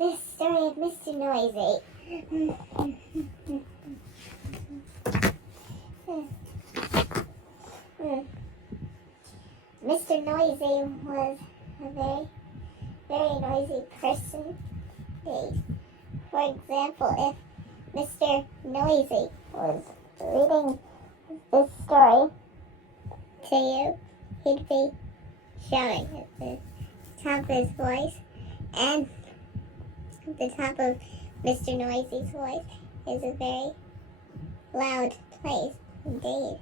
this story of Mr. Noisy. Mr. Noisy was a very, very noisy person. For example, if Mr. Noisy was reading this story to you, he'd be shouting at the top of his voice, and at the top of Mr. Noisy's voice is a very loud place. Indeed,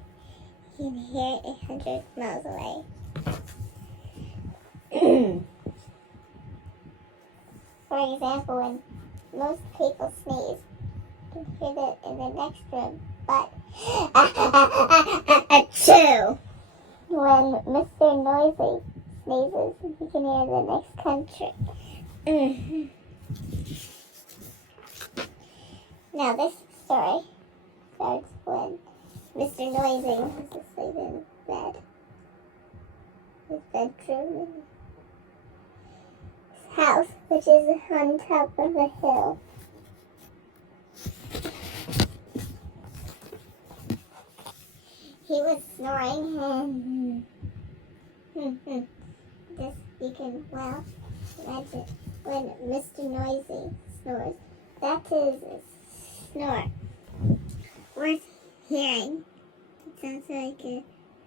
you can hear it 100 miles away. For example, when most people sneeze, you can hear that in the next room, but achoo! When Mr. Noisy sneezes, you can hear the next country. Now this story starts when Mr. Noisy was asleep in bed. His bedroom in his house, which is on top of a hill. He was snoring and this you can well imagine when Mr. Noisy snores. That is a snore worth hearing. It sounds like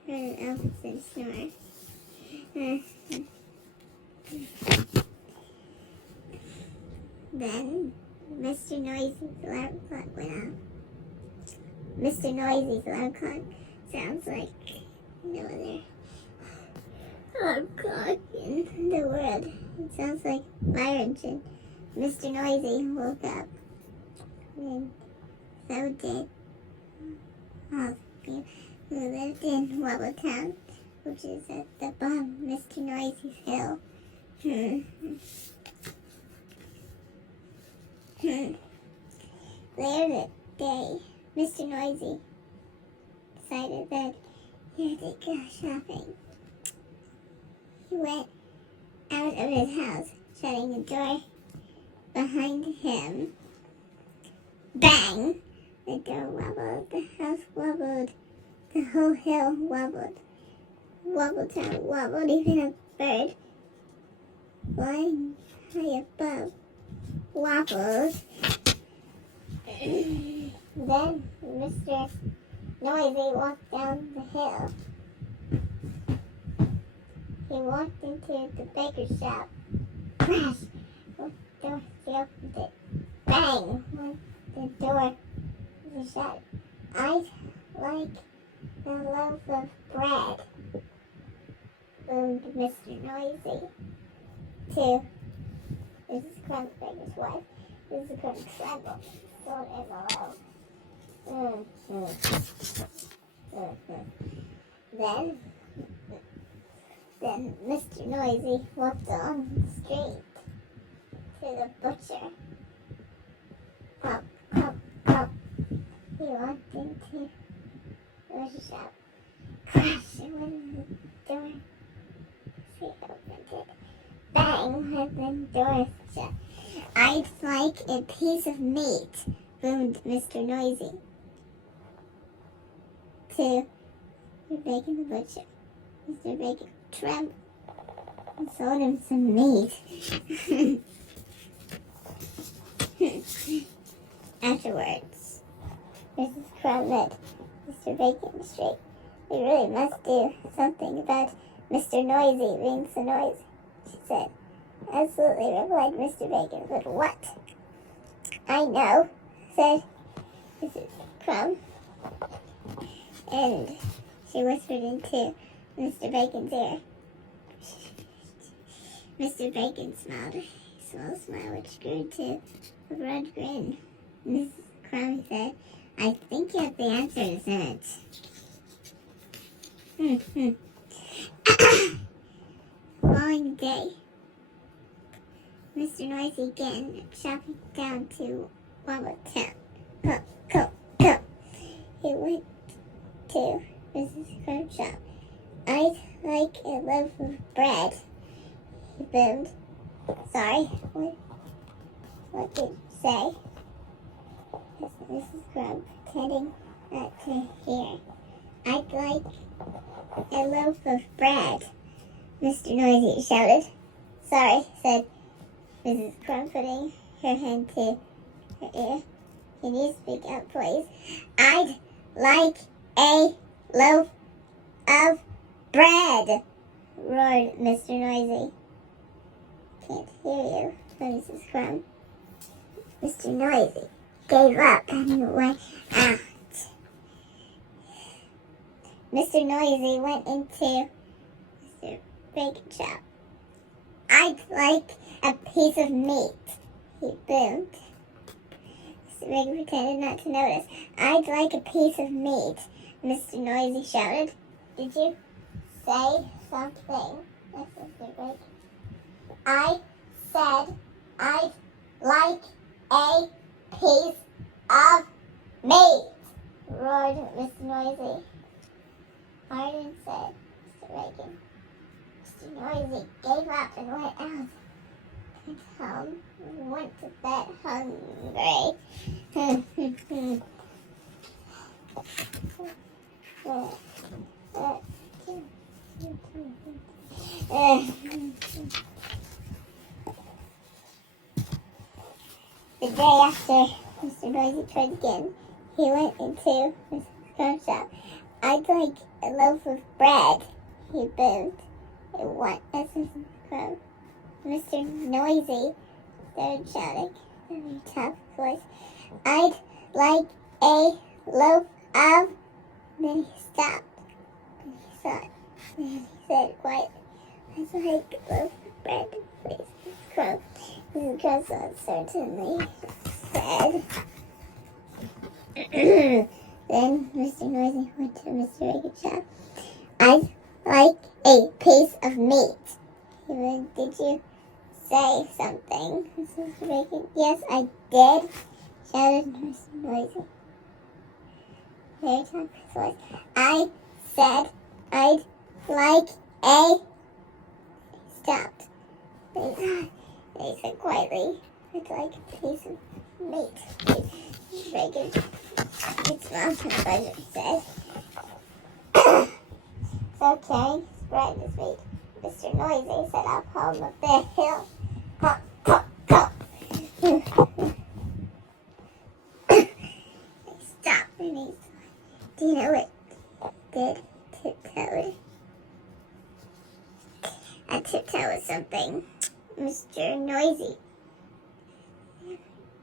an elephant snore. Then Mr. Noisy's alarm clock went off. Mr. Noisy's alarm clock sounds like no other alarm clock in the world. It sounds like fire engine. Mr. Noisy woke up, and so did all the people who lived in Wobbletown, which is at the bottom of Mr. Noisy's hill. Later that day, Mr. Noisy decided that he had to go shopping. He went out of his house, shutting the door behind him. Bang! The door wobbled, the house wobbled, the whole hill wobbled. Wobbletown wobbled, even a bird flying high above wobbled. Then Mr. Noisy walked down the hill. He walked into the baker's shop. Crash! The door, she opened it. Bang! Went the door was shut. I'd like a loaf of bread, boomed Mr. Noisy to Mrs. Crumbsbaker's wife. Mrs. Crumb trembled. So Then Mr. Noisy walked on the street to the butcher. Pop, pop, pop. He walked into the butcher shop. Crash! It went in the door. He opened it. Bang! Went the door shut. I'd like a piece of meat, boomed Mr. Noisy to Mr. Bacon the butcher. Mr. Bacon trembled and sold him some meat. Afterwards, Mrs. Crumb met Mr. Bacon straight. We really must do something about Mr. Noisy being so noisy, she said. Absolutely, replied Mr. Bacon. But what? I know, said Mrs. Crumb. And she whispered into Mr. Bacon's ear. Mr. Bacon smiled a small smile which grew to a broad grin. Mrs. Crumb said, I think you have the answer to it. Following day, Mr. Noisy again shopping down to Wobbletown. He went to Mrs. Crumb's shop. I'd like a loaf of bread, he boomed. Sorry, what What did you say? Mrs. Crumb, pretending not to hear. I'd like a loaf of bread, Mr. Noisy shouted. Sorry, said Mrs. Crumb, putting her hand to her ear. Can you speak up, please? I'd like a loaf of bread, roared Mr. Noisy. Can't hear you, Mrs. Crumb. Mr. Noisy gave up and went out. Mr. Noisy went into Mr. Bacon shop. I'd like a piece of meat, he boomed. Mr. Bacon pretended not to notice. I'd like a piece of meat, Mr. Noisy shouted. Did you say something, Mr. Bacon? I said I'd like a piece of meat, roared Mr. Noisy. Pardon, said Mr. Bacon. Mr. Noisy gave up and went out. Went to bed hungry. The day after Mr. Noisy tried again, he went into Mrs. Crumb's shop. I'd like a loaf of bread, he boomed. It what, Mrs. Crumb? Mr. Noisy started shouting in a very tough voice. I'd like a loaf of... Then he stopped. And he thought. And he said quietly, I'd like a loaf of bread, please, Mrs. Crumb. Mrs. Crumb certainly said. Then Mr. Noisy went to Mr. Bacon's shop. I'd like a piece of meat. He went, did you say something, Mrs. Bacon? Yes, I did, shouted Mr. Noisy. Very tough voice. I said I'd like a... Stopped. They said quietly, I'd like a piece of meat. Mr. Bacon. It's not a pleasure, he said. So carrying his bread this week, Mr. Noisy set off home up the hill. Pop, pop, pop. They stopped and he said, do you know what he did? Tiptoed. A tiptoe was something Mr. Noisy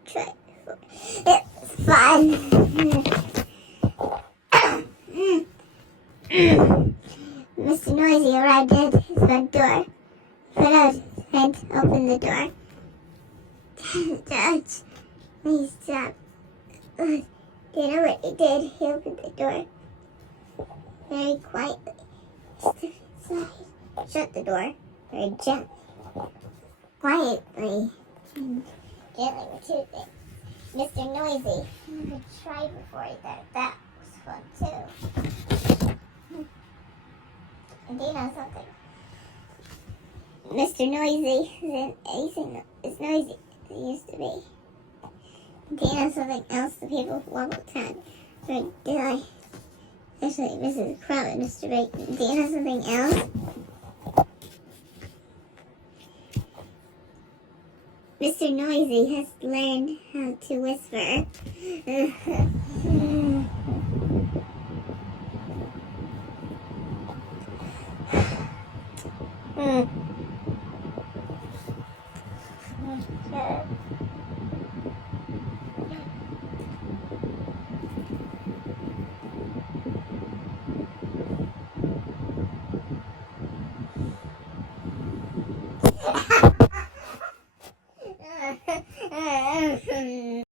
tried before. It was fun. Mr. Noisy arrived at his front door. He put out his hand to open the door. Judge, he stopped. Do you know what he did? He opened the door very quietly. Stepped inside. Shut the door very gently. Quietly. And gently were two things. Mr. Noisy had tried before. He thought that was fun too. And do you know something? Mr. Noisy isn't anything as noisy as he used to be. Do you know something else? The people who walk the town or did I? Especially Mrs. Crumb and Mr. Bacon. Do you know something else? Mr. Noisy has learned how to whisper.